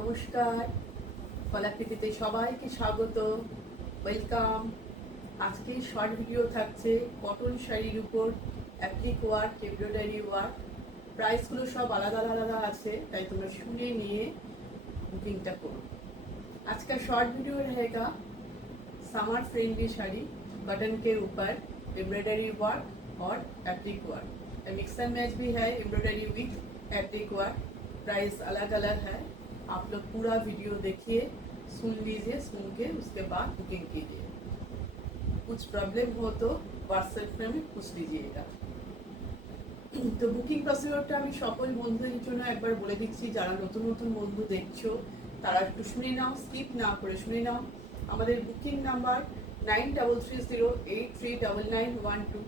নমস্কার, কলাকৃতিতে সবাইকে স্বাগত, ওয়েলকাম। আজকে শর্ট ভিডিও থাকছে কটন শাড়ির উপর অ্যাপ্লিক ওয়ার্ক, এমব্রয়ডারি ওয়ার্ক। প্রাইসগুলো সব আলাদা আলাদা আছে, তাই তোমরা শুনে নিয়ে बुकिंगটা করো। आज का शॉर्ट वीडियो रहेगा समर फ्रेंडली साड़ी कॉटन के ऊपर एम्ब्रॉयडरी वर्क और applique work. Mix and match भी है, embroidery with applique work. Price अलग अलग है। आप लोग पूरा वीडियो देखिए, सुन लीजिए, सुन के उसके बाद बुकिंग कीजिए। कुछ प्रॉब्लम हो तो व्हाट्सएप में पूछ लीजिएगा। তো বুকিং প্রসিডিওরটা আমি সকল বন্ধুদের জন্য একবার বলে দিচ্ছি। যারা নতুন নতুন বন্ধু দেখছো তারা একটু শুনে নাও, স্কিপ না করে শুনে নাও। আমাদের বুকিং নাম্বার 9330839912।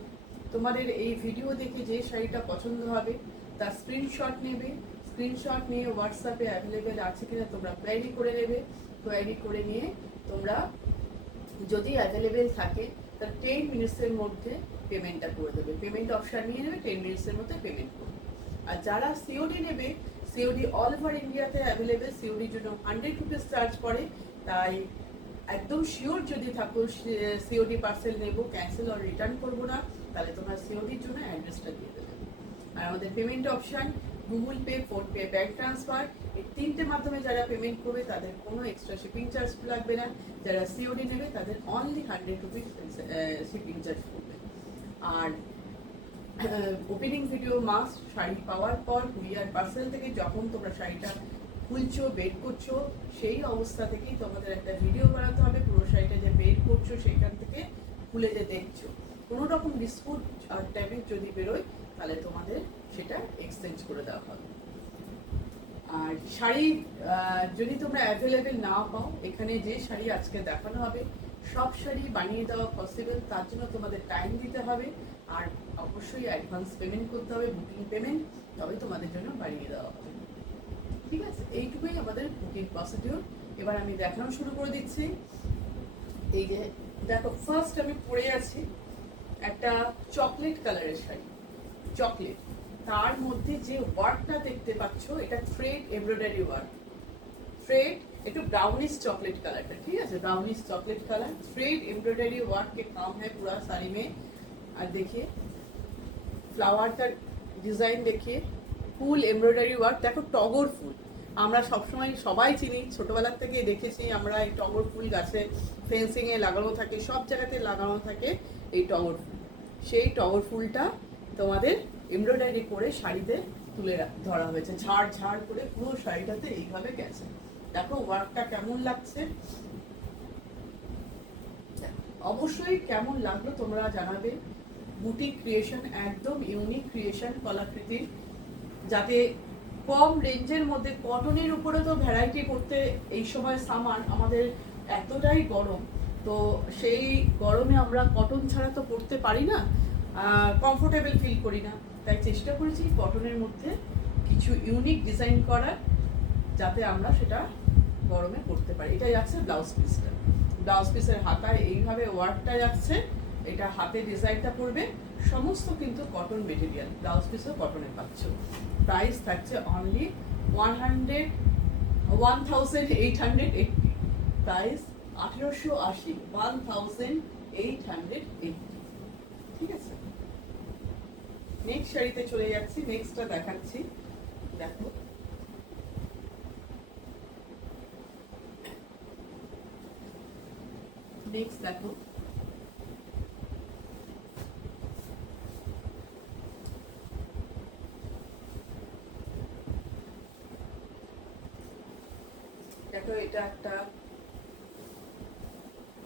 তোমাদের এই ভিডিও দেখে যে শাড়িটা পছন্দ হবে তার স্ক্রিনশট নেবে। স্ক্রিনশট নিয়ে হোয়াটসঅ্যাপে অ্যাভেলেবেল আছে কিনা তোমরা কোয়ারি করে নেবে। কোয়ারি করে নিয়ে তোমরা যদি অ্যাভেলেবেল থাকে তার 10 মিনিটসের মধ্যে পেমেন্টটা করে দেবে। পেমেন্ট অপশান নিয়ে নেবে, 10 মিনিটসের মধ্যে পেমেন্ট করবে। আর যারা সিওডি নেবে, সিওডি অল ওভার ইন্ডিয়াতে অ্যাভেলেবেল। সিওডির জন্য 100 রুপিস চার্জ পড়ে। তাই একদম শিওর যদি থাকো সিওডি পার্সেল নেবো, ক্যান্সেল আর রিটার্ন করবো না, তাহলে তোমরা সিওডির জন্য অ্যাড্রেসটা দিয়ে দেবে। আর আমাদের payment option Google pay, PhonePe, bank transfer, এই তিনটে মাধ্যমে যারা পেমেন্ট করবে তাদের কোনো এক্সট্রা শিপিং চার্জ লাগবে না। যারা সিওডি নেবে তাদের অনলি 100 রুপিস শিপিং চার্জ পড়বে। আর ওপেনিং ভিডিও মাস্ট। শাড়ি পাওয়ার পর কুরিয়ার পার্সেল থেকে যখন তোমরা শাড়িটা খুলছো, বের করছো, সেই অবস্থা থেকেই তোমাদের একটা ভিডিও বানাতে হবে। পুরো শাড়িটা যে বের করছো সেখান থেকে খুলে যে দেখছো, কোনো রকম ডিসপুট আর ড্যামেজ যদি বেরোয় তাহলে তোমাদের সেটা এক্সচেঞ্জ করে দেওয়া হবে। আর শাড়ি যদি তোমরা অ্যাভেলেবেল না পাও, এখানে যে শাড়ি আজকে দেখানো হবে সব শাড়ি বানিয়ে দেওয়া পসিবল। তার জন্য তোমাদের টাইম দিতে হবে আর অবশ্যই অ্যাডভান্স পেমেন্ট করতে হবে, বুকিং পেমেন্ট, তবে তোমাদের জন্য বানিয়ে দেওয়া হবে। ঠিক আছে, এইটুকুই আমাদের বুকিং প্রসিডিওর। এবার আমি দেখানো শুরু করে দিচ্ছি। এই যে দেখো, ফার্স্ট আমি পরে আছি একটা চকলেট কালারের শাড়ি, চকলেট। তার মধ্যে যে ওয়ার্কটা দেখতে পাচ্ছ এটা থ্রেড এমব্রয়ডারি ওয়ার্ক। थ्रेड एक ब्राउनिश चॉकलेट कलर का, ठीक है, brownish chocolate colour thread embroidery work के काम है पूरा साड़ी में। और देखिए फ्लावर का डिजाइन, देखिए ফুল এমব্রয়ডারি ওয়ার্ক। দেখো টগর ফুল আমরা সবসময় সবাই চিনি, ছোটবেলার থেকে দেখেছি আমরা। এই টগর ফুল গাছে ফেন্সিংয়ে লাগানো থাকে, সব জায়গাতে লাগানো থাকে এই টগর ফুল। সেই টগর ফুলটা তোমাদের এমব্রয়ডারি করে শাড়িতে তুলে ধরা হয়েছে, ঝাড় ঝাড় করে পুরো শাড়িটাতে এইভাবে গেছে। দেখো ওয়ার্কটা কেমন লাগছে, অবশ্যই কেমন লাগলো তোমরা জানাবে। বুটিক ক্রিয়েশন, একদম ইউনিক ক্রিয়েশন কলাকৃতি, যাতে কম রেঞ্জের মধ্যে কটনের উপরে তো ভ্যারাইটি করতে এই সময় সামার আমাদের এতটাই গরম, তো সেই গরমে আমরা কটন ছাড়া তো পরতে পারি না, কমফোর্টেবল ফিল করি না। তাই চেষ্টা করেছি কটনের মধ্যে কিছু ইউনিক ডিজাইন করার, যাতে আমরা সেটা গরমে করতে পারি। এটা যাচ্ছে ব্লাউজ পিসটা, ব্লাউজ পিসের হাতায় এইভাবে ওয়ার্কটা যাচ্ছে, এটা হাতে ডিজাইনটা পড়বে, সমস্ত কিন্তু কটন মেটেরিয়াল। ব্লাউজ পিসও কটনে পাচ্ছ। প্রাইস থাকছে অনলি 1880। প্রাইস 1880, 1880। ঠিক আছে, নেক্সট শাড়িতে চলে যাচ্ছি, নেক্সটটা দেখাচ্ছি। দেখো নেক্সট দেখো, দেখো এটা একটা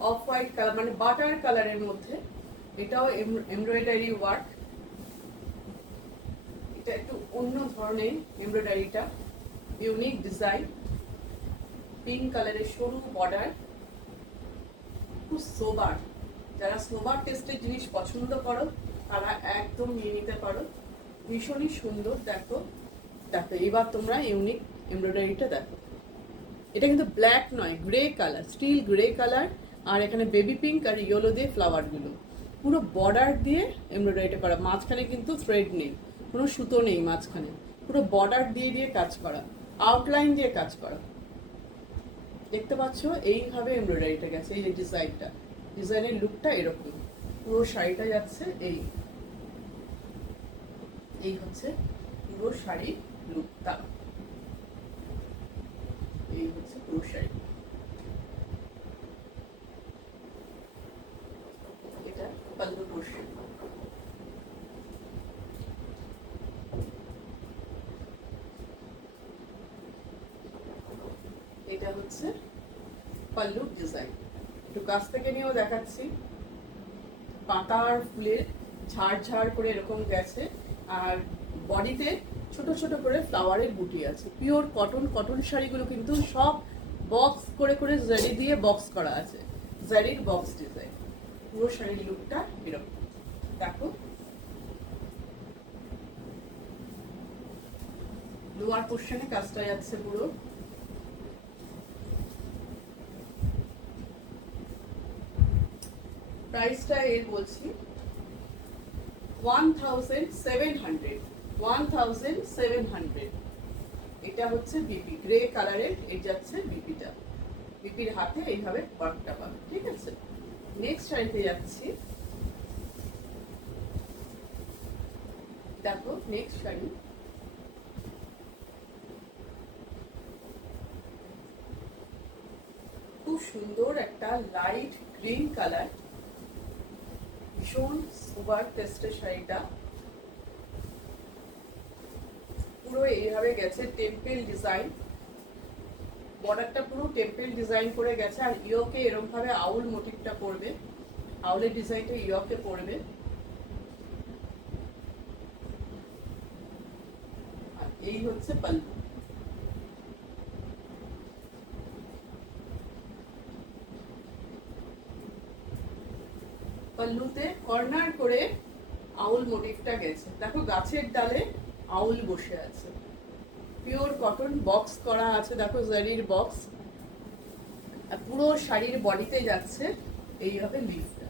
অফ হোয়াইট কালার, মানে বাটার কালারের মধ্যে, এটাও এমব্রয়ডারি ওয়ার্ক। এটা একটু অন্য ধরনের এমব্রয়ডারিটা, ইউনিক ডিজাইন, পিঙ্ক কালারের সরু বর্ডার, খুব সোবার। যারা সোবার টেস্টের জিনিস পছন্দ করো তারা একদম নিয়ে নিতে পারো, ভীষণই সুন্দর। দেখো দেখো এবার তোমরা ইউনিক এমব্রয়ডারিটা দেখো। এটা কিন্তু ব্ল্যাক নয়, grey colour, steel grey colour. আর এখানে বেবি পিঙ্ক আর ইয়েলো দিয়ে ফ্লাওয়ারগুলো, পুরো বর্ডার দিয়ে এমব্রয়ডারিটা করা। মাঝখানে কিন্তু থ্রেড নেই, কোনো সুতো নেই মাঝখানে, পুরো বর্ডার দিয়ে দিয়ে কাজ করা, আউটলাইন দিয়ে কাজ করা। দেখতে পাচ্ছ এইভাবে এমব্রয়ডারিটা গেছে, এই যে ডিজাইনের লুকটা এরকম। পুরো শাড়িটা যাচ্ছে এই হচ্ছে পুরো শাড়ি লুকটা, এই হচ্ছে পুরো শাড়ি। এটা পাল্লু পোর্শন। এটা হচ্ছে পাল্লু ডিজাইন। একটু কাছ থেকে নিয়েও দেখাচ্ছি। পাতার ফুলের ঝাড় ঝাড় করে এরকম গেছে, আর বডিতে ছোট ছোট করে ফ্লাওয়ারের বুটি আছে। পিওর কটন শাড়িগুলো কিন্তু সব বক্স করে করে জারি দিয়ে বক্স করা আছে, জারির বক্স ডিজাইন। পুরো শাড়ির লুকটা এরকম দেখো। লোয়ার পোর্শনে কাজটা যাচ্ছে পুরো। প্রাইসটা এর বলছি 1700। এটা হচ্ছে বিপি গ্রে কালারের, এই যাচ্ছে বিপিটা। বিপির হাতে এইভাবে ওয়ার্কটা পাবে, ঠিক আছে। নেক্সট শাড়িতে যাচ্ছি, দেখো নেক্সট শাড়ি। খুব সুন্দর একটা লাইট গ্রিন কালার, ভীষণ সুপার টেস্টের শাড়িটা। পুরো এইভাবে গেছে টেম্পল ডিজাইন, বর্ডারটা পুরো টেম্পল ডিজাইন করে গেছে, আর ইয়োকে এরকম ভাবে আউল মোটিভটা পড়বে, আউলের ডিজাইনটা ইয়োকে পড়বে। আর এই হচ্ছে পাল্লু। পাল্লুতে কর্নার করে আউল মোটিভটা গেছে, দেখো গাছের ডালে আউল বসে আছে। পিওর কটন বক্স করা আছে, দেখো জারির বক্স। আর পুরো শাড়ির বডিতে যাচ্ছে এইভাবে লিফটা,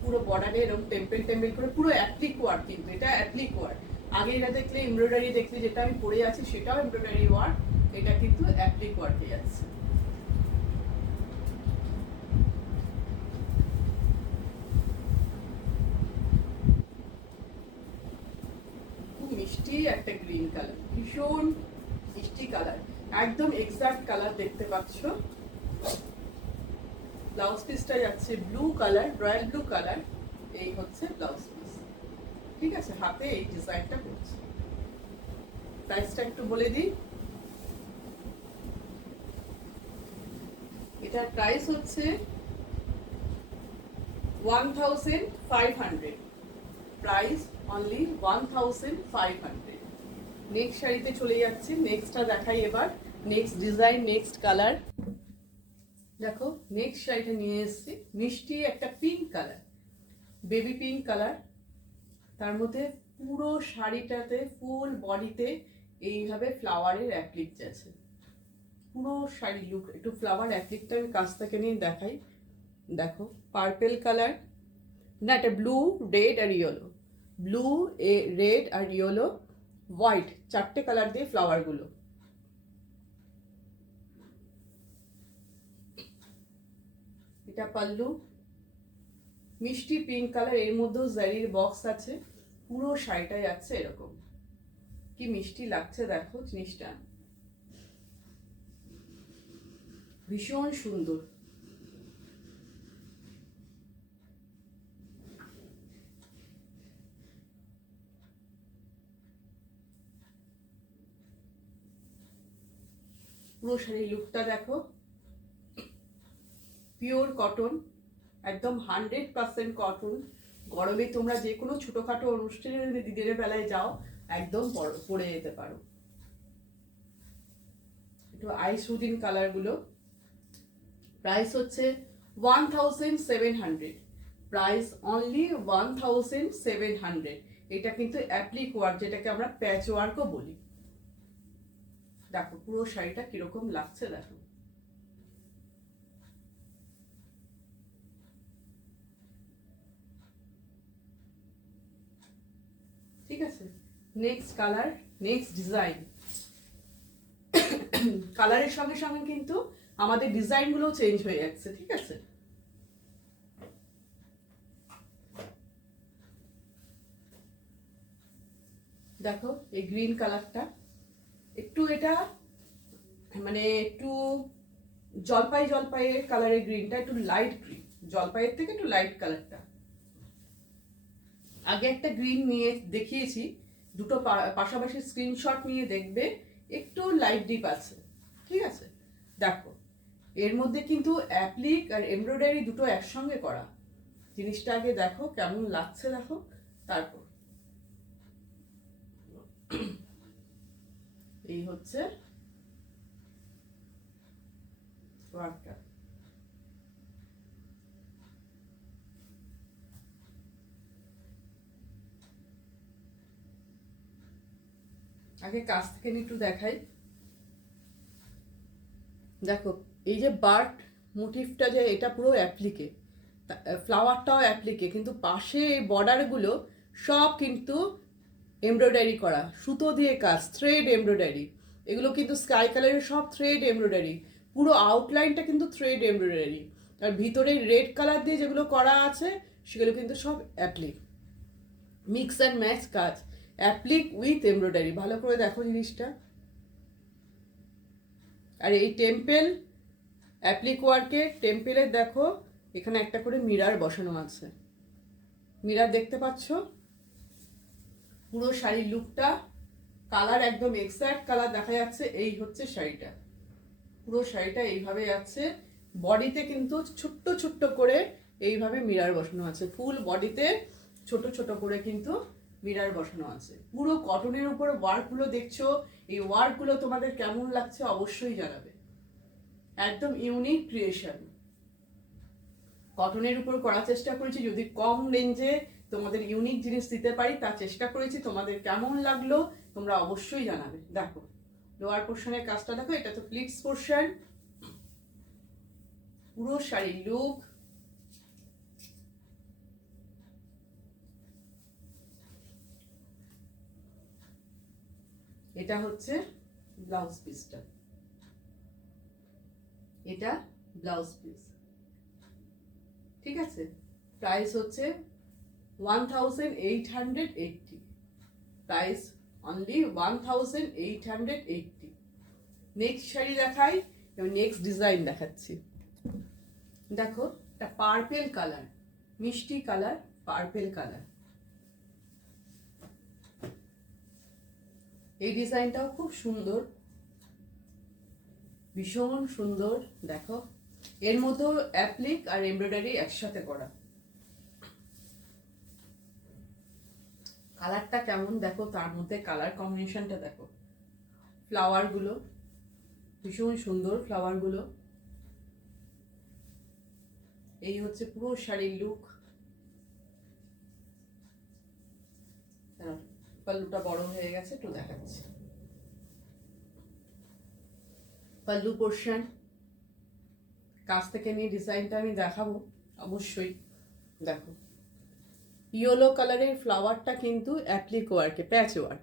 পুরো বর্ডারে এরকম টেম্পল করে পুরো অ্যাপ্লিক ওয়ার্ক। কিন্তু এটা অ্যাপ্লিক ওয়ার্ক। আগে এটা দেখলে এমব্রয়ডারি দেখলে, যেটা আমি পরে আছি সেটাও এমব্রয়ডারি ওয়ার্ক, এটা কিন্তু অ্যাপ্লিক ওয়ার্কে যাচ্ছে। খুব মিষ্টি একটা গ্রিন কালার, ভীষণ মিষ্টি কালার, একদম এক্সাক্ট কালার দেখতে পাচ্ছ। ব্লাউজ পিসটা যাচ্ছে blue colour, royal blue colour. এই হচ্ছে ব্লাউজ পিস, ঠিক আছে। হাতে এই ডিজাইনটা করছে। প্রাইসটা একটু বলে দিই। এটার প্রাইস হচ্ছে 1500। Price only 1500। নেক্সট শাড়িতে চলে যাচ্ছে, নেক্সটটা দেখাই এবার। Next design, next colour. দেখো নেক্সট শাড়িটা নিয়ে এসেছি, মিষ্টি একটা pink colour, baby pink colour. তার মধ্যে পুরো শাড়িটাতে ফুল বডিতে এইভাবে ফ্লাওয়ারের অ্যাপ্লিক আছে। পুরো শাড়ি লুক একটু ফ্লাওয়ার অ্যাপ্লিকটা আমি কাছ থেকে নিয়ে দেখাই। দেখো পার্পেল কালার, না এটা ব্লু, রেড আর ইয়েলো, ব্লু রেড আর ইয়েলো হোয়াইট, চারটে কালার দিয়ে ফ্লাওয়ারগুলো। এটা পাল্লু, মিষ্টি পিঙ্ক কালার, এর মধ্যেও জারির বক্স আছে। পুরো শাড়িটা যাচ্ছে এরকম। কি মিষ্টি লাগছে দেখো জিনিসটা, ভীষণ সুন্দর। পুরো শাড়ির লুকটা দেখো, পিওর কটন, একদম 100% কটন। গরমে তোমরা যে কোনো ছোটখাটো অনুষ্ঠানে যদি দিনের বেলায় যাও একদম পরে যেতে পারো। একটু আই সুদিন কালার গুলো। প্রাইস হচ্ছে 1700। Price only 1700। এটা কিন্তু অ্যাপ্লিক ওয়ার্ক, যেটাকে আমরা প্যাচ ওয়ার্কও বলি। দেখো পুরো শাড়িটা কিরকম লাগছে দেখো। ঠিক আছে, নেক্সট কালার, নেক্সট ডিজাইন। কালারের সঙ্গে সঙ্গে কিন্তু আমাদের ডিজাইনগুলো চেঞ্জ হয়ে যাচ্ছে, ঠিক আছে? দেখো এই গ্রিন কালারটা একটু, এটা মানে একটু জলপাইয়ের কালারের গ্রিনটা একটু লাইট গ্রিন, জলপাইয়ের থেকে একটু লাইট কালারটা। আগে একটা গ্রিন নিয়ে দেখিয়েছি, দুটো পাশাপাশি স্ক্রিনশট নিয়ে দেখবে, একটু লাইট ডিপ আছে, ঠিক আছে? দেখো এর মধ্যে কিন্তু অ্যাপ্লিক আর এমব্রয়ডারি দুটো একসঙ্গে করা। জিনিসটা আগে দেখো কেমন লাগছে, দেখো তারপর। এই হচ্ছে ওয়ার্কটা। আগে কাছ থেকে একটু দেখাই। দেখো এই যে বার্ড মোটিভটা, যে এটা পুরো অ্যাপ্লিকে, ফ্লাওয়ারটাও অ্যাপ্লিকে, কিন্তু পাশে এই বর্ডারগুলো সব কিন্তু এমব্রয়ডারি করা, সুতো দিয়ে কাজ, থ্রেড এমব্রয়ডারি। এগুলো কিন্তু স্কাই কালারের সব থ্রেড এমব্রয়ডারি, পুরো আউটলাইনটা কিন্তু থ্রেড এমব্রয়ডারি। আর ভিতরে রেড কালার দিয়ে যেগুলো করা আছে সেগুলো কিন্তু সব অ্যাপ্লিক, মিক্স অ্যান্ড ম্যাচ কাজ, অ্যাপ্লিক উইথ এমব্রয়ডারি। ভালো করে দেখো জিনিসটা। আর এই টেম্পেল অ্যাপ্লিক ওয়ার্কের টেম্পেলের দেখো এখানে একটা করে মিরার বসানো আছে, মিরার দেখতে পাচ্ছ? পুরো শাড়ির লুকটা, কালার একদম এক্সাক্ট কালার দেখা যাচ্ছে। এই হচ্ছে শাড়িটা, পুরো শাড়িটা এইভাবে যাচ্ছে। বডিতে কিন্তু ছোট্ট ছোট্ট করে এইভাবে মিরার বসানো আছে, ফুল বডিতে ছোট ছোট করে কিন্তু মিরার বসানো আছে। পুরো কটনের উপর ওয়ার্কগুলো দেখছো, এই ওয়ার্কগুলো তোমাদের কেমন লাগছে অবশ্যই জানাবে। একদম ইউনিক ক্রিয়েশন, কটনের উপর করার চেষ্টা করেছি, যদি কম রেঞ্জে তোমাদের ইউনিক জিনিস দিতে পারি তার চেষ্টা করেছি। তোমাদের কেমন লাগলো তোমরা অবশ্যই জানাবে। দেখো লোয়ার পোর্শনের কাজটা দেখো, এটা তো ফ্লিক্স পোর্শন, পুরো শাড়ির লুক। এটা হচ্ছে ব্লাউজ পিসটা, এটা ব্লাউজ পিস, ঠিক আছে? প্রাইস হচ্ছে 1880, প্রাইস অনলি 1880। নেক্সট শাড়ি দেখাই এবং নেক্সট ডিজাইন দেখাচ্ছি। দেখো এটা পার্পেল কালার, মিষ্টি কালার, পার্পেল কালার। এই ডিজাইনটাও খুব সুন্দর, ভীষণ সুন্দর। দেখো এর মধ্যে অ্যাপ্লিক আর এমব্রয়ডারি একসাথে করা। কালারটা কেমন দেখো, তার মধ্যে কালার কম্বিনেশনটা দেখো, ফ্লাওয়ার গুলো ভীষণ সুন্দর, ফ্লাওয়ার গুলো। এই হচ্ছে পুরো শাড়ির লুক। পাল্লুটা বড় হয়ে গেছে, একটু দেখাচ্ছি। পাল্লু পোর্শন কাছ থেকে নিয়ে ডিজাইনটা আমি দেখাবো অবশ্যই। দেখো ইয়েলো কালারের ফ্লাওয়ারটা কিন্তু অ্যাপ্লিক ওয়ার্কে, প্যাচ ওয়ার্ক,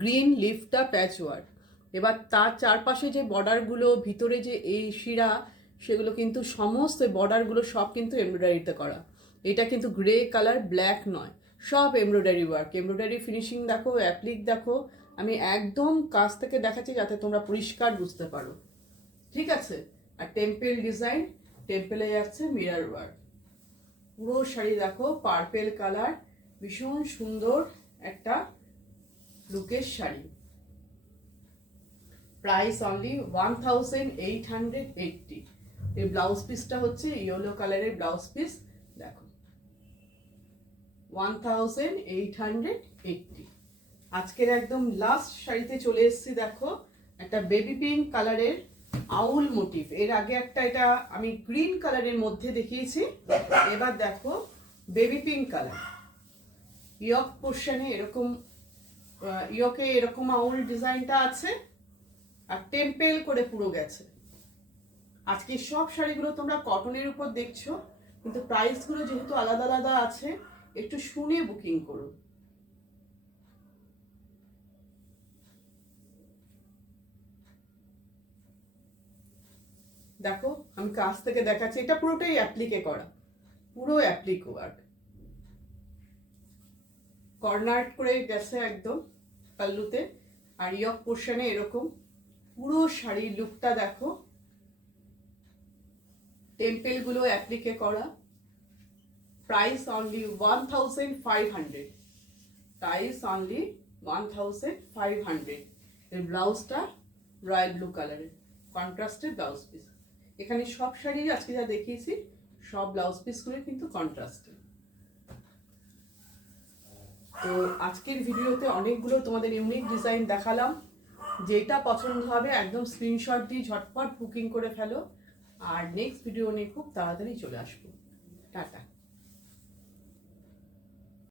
গ্রিন লিফটা প্যাচ ওয়ার্ক। এবার তার চারপাশে যে বর্ডারগুলো, ভিতরে যে এই শিরা, সেগুলো কিন্তু সমস্ত বর্ডারগুলো সব কিন্তু এমব্রয়ডারিতে করা। এটা কিন্তু গ্রে কালার, ব্ল্যাক নয়, সব এমব্রয়ডারি ওয়ার্ক। এমব্রয়ডারি ফিনিশিং দেখো, অ্যাপ্লিক দেখো। আমি একদম কাছ থেকে দেখাচ্ছি যাতে তোমরা পরিষ্কার বুঝতে পারো, ঠিক আছে? আর টেম্পেল ডিজাইন, টেম্পেলে যাচ্ছে মিরর ওয়ার্ক। পুরো শাড়ি দেখো পার্পেল কালার, ভীষণ সুন্দর একটা লুকের শাড়ি। Price only 1880। এই ব্লাউজ পিসটা হচ্ছে ইয়েলো কালারের ব্লাউজ পিস, দেখো 1880। আজকের একদম লাস্ট শাড়িতে চলে এসেছি। দেখো একটা বেবি পিঙ্ক কালারের আউল মোটিভ। এর আগে একটা এটা আমি গ্রিন কালারের মধ্যে দেখিয়েছি, এবার দেখো বেবি পিঙ্ক কালার। ইয়ক পোর্শনে এরকম, ইয়কে এরকম আউল ডিজাইনটা আছে, আর টেম্পেল করে পুরো গেছে। আজকে সব শাড়িগুলো তোমরা কটনের উপর দেখছো, কিন্তু প্রাইসগুলো যেহেতু আলাদা আলাদা আছে, একটু শুনে বুকিং করো। দেখো আমি কাছ থেকে দেখাচ্ছি, এটা পুরোটাই অ্যাপ্লিকে করা, পুরো অ্যাপ্লিক ওয়ার্ক, কর্নার করে গেছে একদম পাল্লুতে, আর ইয়ক পোর্শনে এরকম পুরো শাড়ির লুকটা দেখো, টেম্পেল গুলো অ্যাপ্লিকে করা। Price only 1500, price only 1500। এর ব্লাউজটা রয়্যাল ব্লু কালারের কন্ট্রাস্টের ব্লাউজ পিস। এখানে সব শাড়ি আজকে যা দেখিয়েছি সব ব্লাউজ পিসগুলো কিন্তু কন্ট্রাস্টের। তো আজকের ভিডিওতে অনেকগুলো তোমাদের ইউনিক ডিজাইন দেখালাম, যেটা পছন্দ হবে একদম স্ক্রিনশট দিয়ে ঝটপট বুকিং করে ফেলো, আর নেক্সট ভিডিও নিয়ে খুব তাড়াতাড়ি চলে আসবো। টাটা।